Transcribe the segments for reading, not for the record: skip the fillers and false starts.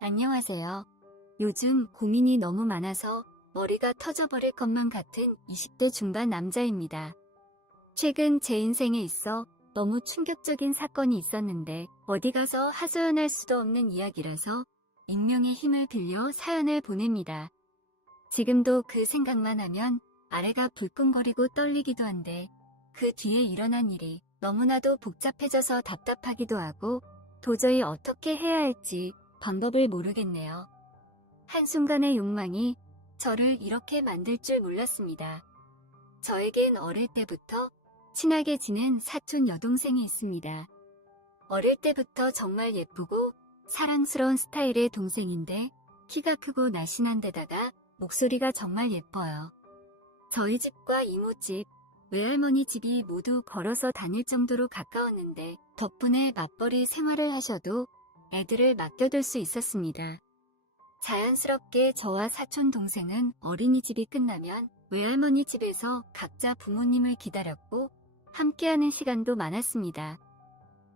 안녕하세요. 요즘 고민이 너무 많아서 머리가 터져버릴 것만 같은 20대 중반 남자입니다. 최근 제 인생에 있어 너무 충격적인 사건이 있었는데 어디 가서 하소연할 수도 없는 이야기라서 익명의 힘을 빌려 사연을 보냅니다. 지금도 그 생각만 하면 아래가 불끈거리고 떨리기도 한데 그 뒤에 일어난 일이 너무나도 복잡해져서 답답하기도 하고 도저히 어떻게 해야 할지 방법을 모르겠네요. 한순간의 욕망이 저를 이렇게 만들 줄 몰랐습니다. 저에겐 어릴 때부터 친하게 지낸 사촌 여동생이 있습니다. 어릴 때부터 정말 예쁘고 사랑스러운 스타일의 동생인데 키가 크고 날씬한 데다가 목소리가 정말 예뻐요. 저희 집과 이모 집, 외할머니 집이 모두 걸어서 다닐 정도로 가까웠는데 덕분에 맞벌이 생활을 하셔도 애들을 맡겨둘 수 있었습니다. 자연스럽게 저와 사촌 동생은 어린이집이 끝나면 외할머니 집에서 각자 부모님을 기다렸고 함께하는 시간도 많았습니다.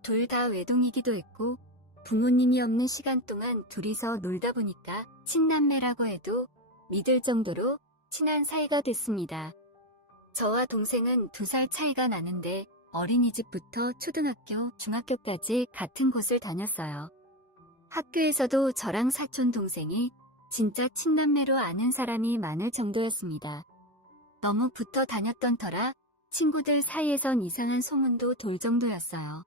둘 다 외동이기도 했고 부모님이 없는 시간 동안 둘이서 놀다 보니까 친남매라고 해도 믿을 정도로 친한 사이가 됐습니다. 저와 동생은 2살 차이가 나는데 어린이집부터 초등학교, 중학교까지 같은 곳을 다녔어요. 학교에서도 저랑 사촌 동생이 진짜 친남매로 아는 사람이 많을 정도였습니다. 너무 붙어 다녔던 터라 친구들 사이에선 이상한 소문도 돌 정도였어요.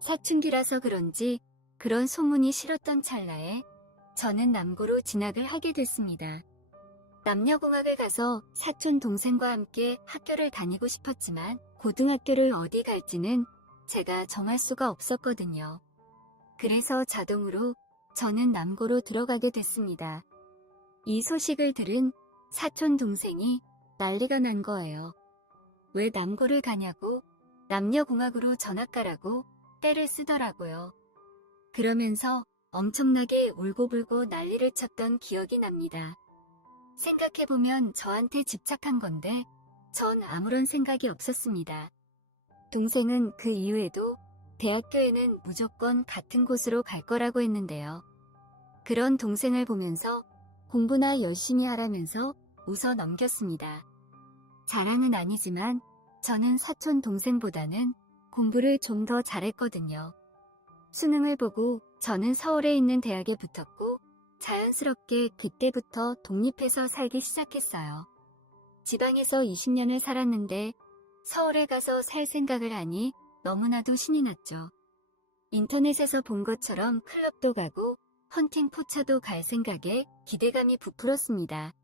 사춘기라서 그런지 그런 소문이 싫었던 찰나에 저는 남고로 진학을 하게 됐습니다. 남녀공학을 가서 사촌 동생과 함께 학교를 다니고 싶었지만 고등학교를 어디 갈지는 제가 정할 수가 없었거든요. 그래서 자동으로 저는 남고로 들어가게 됐습니다. 이 소식을 들은 사촌 동생이 난리가 난 거예요. 왜 남고를 가냐고 남녀공학으로 전학 가라고 떼를 쓰더라고요. 그러면서 엄청나게 울고불고 난리를 쳤던 기억이 납니다. 생각해보면 저한테 집착한 건데 전 아무런 생각이 없었습니다. 동생은 그 이후에도 대학교에는 무조건 같은 곳으로 갈 거라고 했는데요. 그런 동생을 보면서 공부나 열심히 하라면서 웃어 넘겼습니다. 자랑은 아니지만 저는 사촌 동생보다는 공부를 좀 더 잘했거든요. 수능을 보고 저는 서울에 있는 대학에 붙었고 자연스럽게 그때부터 독립해서 살기 시작했어요. 지방에서 20년을 살았는데 서울에 가서 살 생각을 하니 너무나도 신이 났죠. 인터넷에서 본 것처럼 클럽도 가고 헌팅 포차도 갈 생각에 기대감이 부풀었습니다.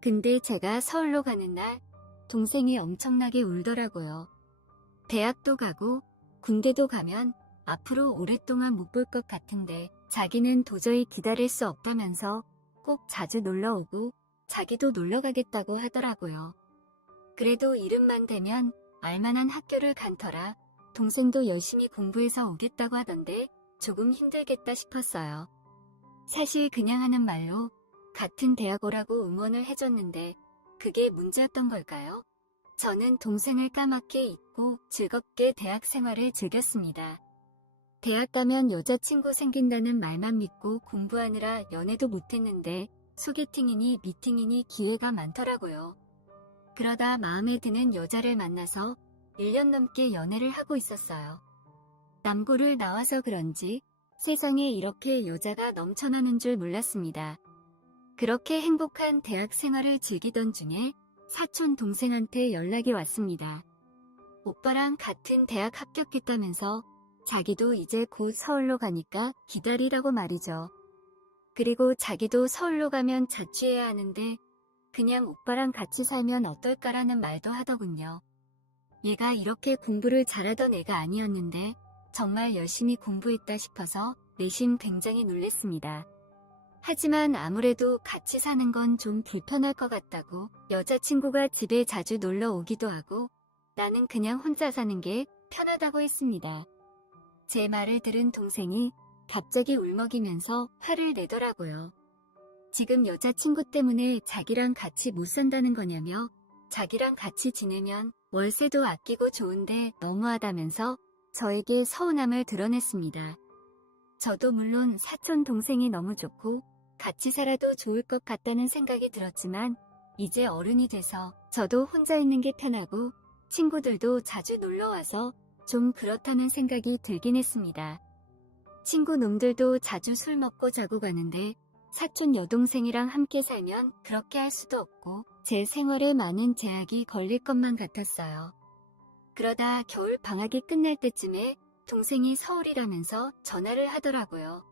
근데 제가 서울로 가는 날 동생이 엄청나게 울더라고요. 대학도 가고 군대도 가면 앞으로 오랫동안 못 볼 것 같은데 자기는 도저히 기다릴 수 없다면서 꼭 자주 놀러오고 자기도 놀러 가겠다고 하더라고요. 그래도 이름만 대면 알만한 학교를 간 터라 동생도 열심히 공부해서 오겠다고 하던데 조금 힘들겠다 싶었어요. 사실 그냥 하는 말로 같은 대학 오라고 응원을 해줬는데 그게 문제였던 걸까요? 저는 동생을 까맣게 잊고 즐겁게 대학 생활을 즐겼습니다. 대학 가면 여자친구 생긴다는 말만 믿고 공부하느라 연애도 못했는데 소개팅이니 미팅이니 기회가 많더라고요. 그러다 마음에 드는 여자를 만나서 1년 넘게 연애를 하고 있었어요. 남고를 나와서 그런지 세상에 이렇게 여자가 넘쳐나는 줄 몰랐습니다. 그렇게 행복한 대학 생활을 즐기던 중에 사촌 동생한테 연락이 왔습니다. 오빠랑 같은 대학 합격했다면서 자기도 이제 곧 서울로 가니까 기다리라고 말이죠. 그리고 자기도 서울로 가면 자취해야 하는데 그냥 오빠랑 같이 살면 어떨까라는 말도 하더군요. 얘가 이렇게 공부를 잘하던 애가 아니었는데 정말 열심히 공부했다 싶어서 내심 굉장히 놀랬습니다. 하지만 아무래도 같이 사는 건 좀 불편할 것 같다고 여자친구가 집에 자주 놀러 오기도 하고 나는 그냥 혼자 사는 게 편하다고 했습니다. 제 말을 들은 동생이 갑자기 울먹이면서 화를 내더라고요. 지금 여자친구 때문에 자기랑 같이 못 산다는 거냐며 자기랑 같이 지내면 월세도 아끼고 좋은데 너무하다면서 저에게 서운함을 드러냈습니다. 저도 물론 사촌 동생이 너무 좋고 같이 살아도 좋을 것 같다는 생각이 들었지만 이제 어른이 돼서 저도 혼자 있는 게 편하고 친구들도 자주 놀러와서 좀 그렇다는 생각이 들긴 했습니다. 친구 놈들도 자주 술 먹고 자고 가는데 사촌 여동생이랑 함께 살면 그렇게 할 수도 없고 제 생활에 많은 제약이 걸릴 것만 같았어요. 그러다 겨울 방학이 끝날 때쯤에 동생이 서울이라면서 전화를 하더라고요.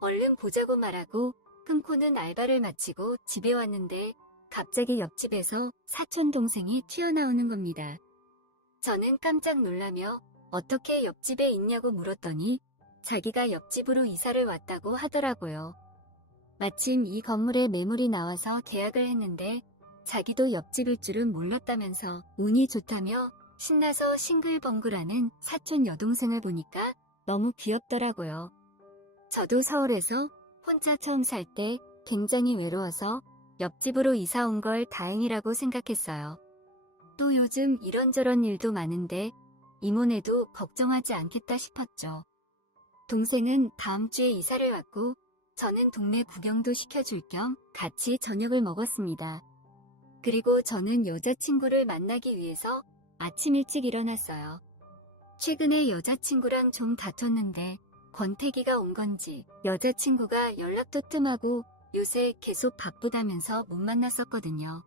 얼른 보자고 말하고 끊고는 알바를 마치고 집에 왔는데 갑자기 옆집에서 사촌 동생이 튀어나오는 겁니다. 저는 깜짝 놀라며 어떻게 옆집에 있냐고 물었더니 자기가 옆집으로 이사를 왔다고 하더라고요. 마침 이 건물에 매물이 나와서 계약을 했는데 자기도 옆집일 줄은 몰랐다면서 운이 좋다며 신나서 싱글벙글하는 사촌 여동생을 보니까 너무 귀엽더라고요. 저도 서울에서 혼자 처음 살 때 굉장히 외로워서 옆집으로 이사 온 걸 다행이라고 생각했어요. 또 요즘 이런저런 일도 많은데 이모네도 걱정하지 않겠다 싶었죠. 동생은 다음 주에 이사를 왔고 저는 동네 구경도 시켜줄 겸 같이 저녁을 먹었습니다. 그리고 저는 여자친구를 만나기 위해서 아침 일찍 일어났어요. 최근에 여자친구랑 좀 다퉜는데 권태기가 온 건지 여자친구가 연락도 뜸하고 요새 계속 바쁘다면서 못 만났었거든요.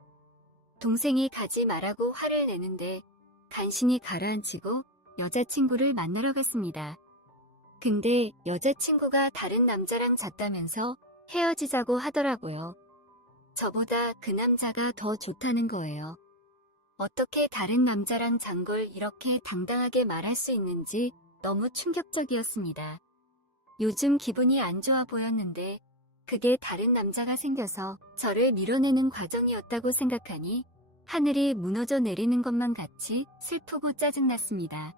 동생이 가지 말라고 화를 내는데 간신히 가라앉히고 여자친구를 만나러 갔습니다. 근데 여자친구가 다른 남자랑 잤다면서 헤어지자고 하더라고요. 저보다 그 남자가 더 좋다는 거예요. 어떻게 다른 남자랑 잔 걸 이렇게 당당하게 말할 수 있는지 너무 충격적이었습니다. 요즘 기분이 안 좋아 보였는데 그게 다른 남자가 생겨서 저를 밀어내는 과정이었다고 생각하니 하늘이 무너져 내리는 것만 같이 슬프고 짜증났습니다.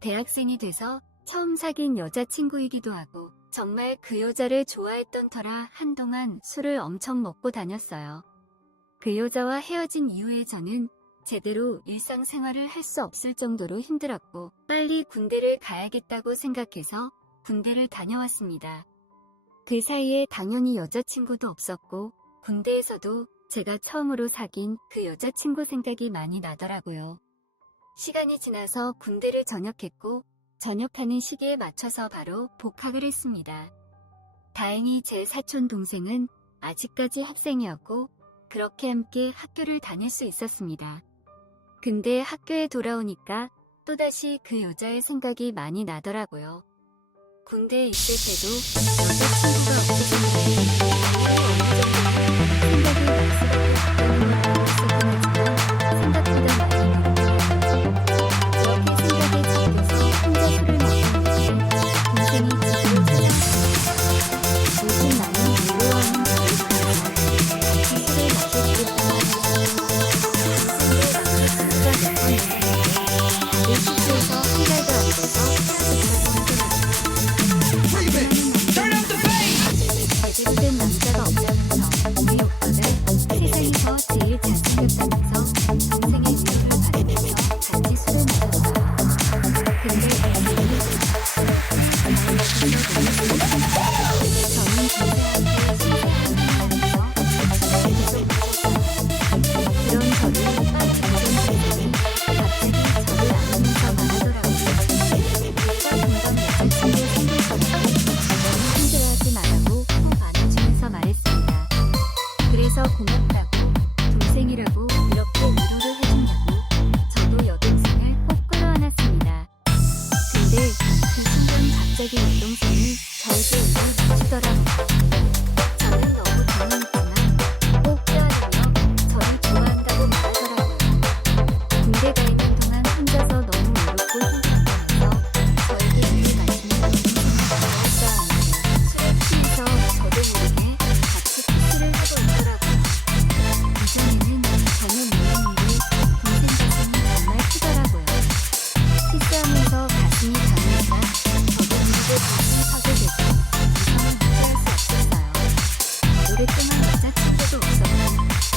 대학생이 돼서 처음 사귄 여자친구이기도 하고 정말 그 여자를 좋아했던 터라 한동안 술을 엄청 먹고 다녔어요. 그 여자와 헤어진 이후에 저는 제대로 일상생활을 할 수 없을 정도로 힘들었고 빨리 군대를 가야겠다고 생각해서 군대를 다녀왔습니다. 그 사이에 당연히 여자친구도 없었고 군대에서도 제가 처음으로 사귄 그 여자친구 생각이 많이 나더라고요. 시간이 지나서 군대를 전역했고 전역하는 시기에 맞춰서 바로 복학을 했습니다. 다행히 제 사촌 동생은 아직까지 학생이었고 그렇게 함께 학교를 다닐 수 있었습니다. 근데 학교에 돌아오니까 또다시 그 여자의 생각이 많이 나더라고요. 군대에 있을 때도 여자친구가 없었는데 생각이 생각보다 많이 이렇게 생각에 잠겨서 혼자 술을 먹었는데 동생이 집으로 찾아왔어요. 요즘 나는 외로워하는 저를 보면서 같이 술을 마셔주겠다고 다들 숙소에서 한 달도 안 돼서 제대로된 남자가 없다면서 우리 오빠를 세상에서 제일 잘생겼다면서 동생의 위로를 받으면서 같이 술을 마셨어요. 근데 저는 동생한테 신세하면서 그런 저를 빠지던 동생이 갑자기 저를 안으면서 말하더라고요. 오빠 금방 여자친구 생길 거라고 너무 힘들어하지 말라고 꼭 안아주면서 말했습니다. 그래서 고맙다고 동생이라고 이렇게 위로를 해준다고 저도 여동생을 꼭 끌어안았습니다. 근데 그 순간 갑자기 여동생이 저에게 입을 맞추더라고요. 저는 너무 당황했지만 꼭 껴안으며 저를 좋아한다고 말하더라고요. 군대 가 있는 동안 혼자서 너무 외롭고 힘들었다면서 저에게 입을 맞추며 여동생을 좋아했다면서 술에 취해서 저도 모르게 같이 키스를 하고 있더라고요. 이전에는 전혀 몰랐는데 동생 가슴이 정말 크더라고요. 키스하면서 가슴이 당하니까 저도 모르게 가슴이 하게 되고 이성을 무시할 수 없었어요. 오랫동안 여자친구도 없었고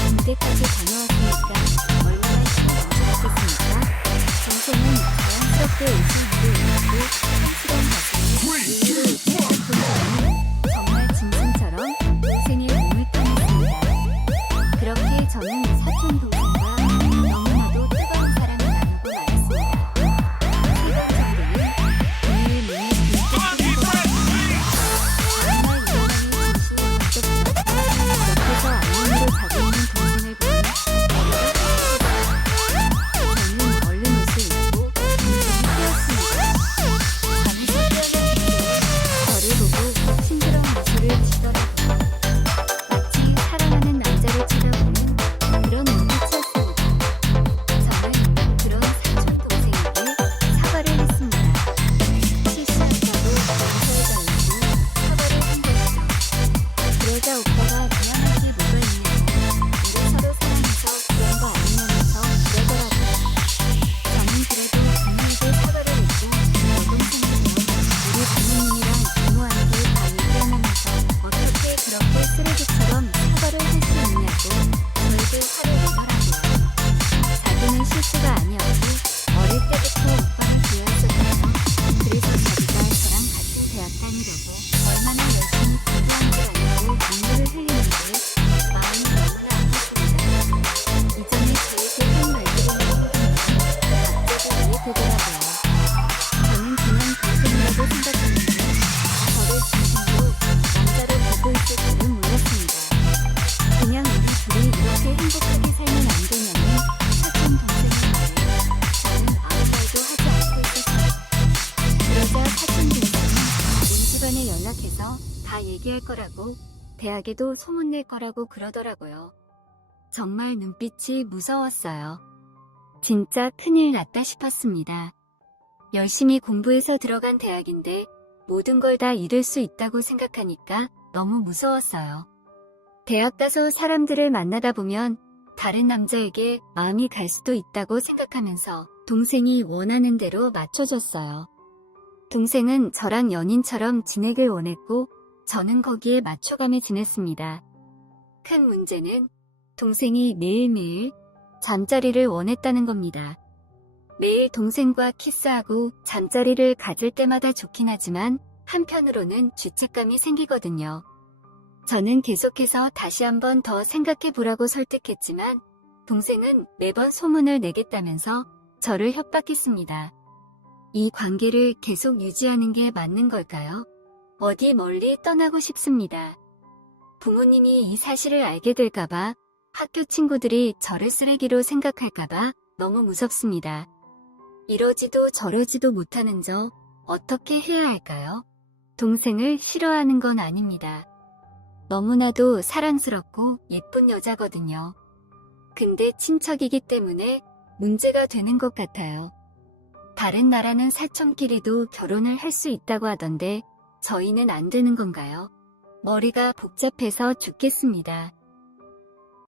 군대까지 다녀왔으니까 얼마나 힘이 많았겠습니까? 동생은 자연스럽게 웃음으로 웃고 성스러운 가슴을 하시더라고요. 마치 사랑하는 남자를 쳐다보는 그런 눈빛이었습니다. 저는 그런 사촌 동생에게 사과를 했습니다. 실수한다고 용서해달라고 사과를 한 것이죠. 그러자 오빠가 미안하기 뭐가 있냐고 우리 서로 사랑해서 그런 거 아니냐면서 그러더라고요. 저는 그래도 부모에게 사과를 했고 여동생은요. 우리 부모님이랑 부모한테 다 얘기하면서 어떻게 그렇게 쓰레기처럼 사과를 할 수 있냐고 저에게 화를 내더라고요. 자기는 실수가 아니었고 어릴 때부터 오빠를 좋아했었다며 그래서 자기가 저랑 같은 대학 다니려고 얼마나 열심히 공부한 줄 알고 눈물을 흘리는데 마음이 너무나 아팠습니다. 이전에 저에게 한 말들을 갑자기 이해되더라고요. 저는 그냥 동생이라고 생각했는데 저를 진심으로 남자로 보고 있을 줄은 몰랐습니다. 그냥 우리 둘이 이렇게 행복하게 살면 안 되냐는 사촌 동생의 말에 저는 아무 말도 하지 않고 있었어요. 그러자 사촌 동생은 온 집안에 연락해서 다 얘기할 거라고 대학에도 소문낼 거라고 그러더라고요. 정말 눈빛이 무서웠어요. 진짜 큰일 났다 싶었습니다. 열심히 공부해서 들어간 대학인데 모든 걸 다 잃을 수 있다고 생각하니까 너무 무서웠어요. 대학 가서 사람들을 만나다 보면 다른 남자에게 마음이 갈 수도 있다고 생각하면서 동생이 원하는 대로 맞춰줬어요. 동생은 저랑 연인처럼 지내길 원했고 저는 거기에 맞춰가며 지냈습니다. 큰 문제는 동생이 매일매일 잠자리를 원했다는 겁니다. 매일 동생과 키스하고 잠자리를 가질 때마다 좋긴 하지만 한편으로는 죄책감이 생기거든요. 저는 계속해서 다시 한번 더 생각해 보라고 설득했지만 동생은 매번 소문을 내겠다면서 저를 협박했습니다. 이 관계를 계속 유지하는 게 맞는 걸까요? 어디 멀리 떠나고 싶습니다. 부모님이 이 사실을 알게 될까봐, 학교 친구들이 저를 쓰레기로 생각할까봐 너무 무섭습니다. 이러지도 저러지도 못하는 저 어떻게 해야 할까요? 동생을 싫어하는 건 아닙니다. 너무나도 사랑스럽고 예쁜 여자거든요. 근데 친척이기 때문에 문제가 되는 것 같아요. 다른 나라는 사촌끼리도 결혼을 할 수 있다고 하던데 저희는 안 되는 건가요? 머리가 복잡해서 죽겠습니다.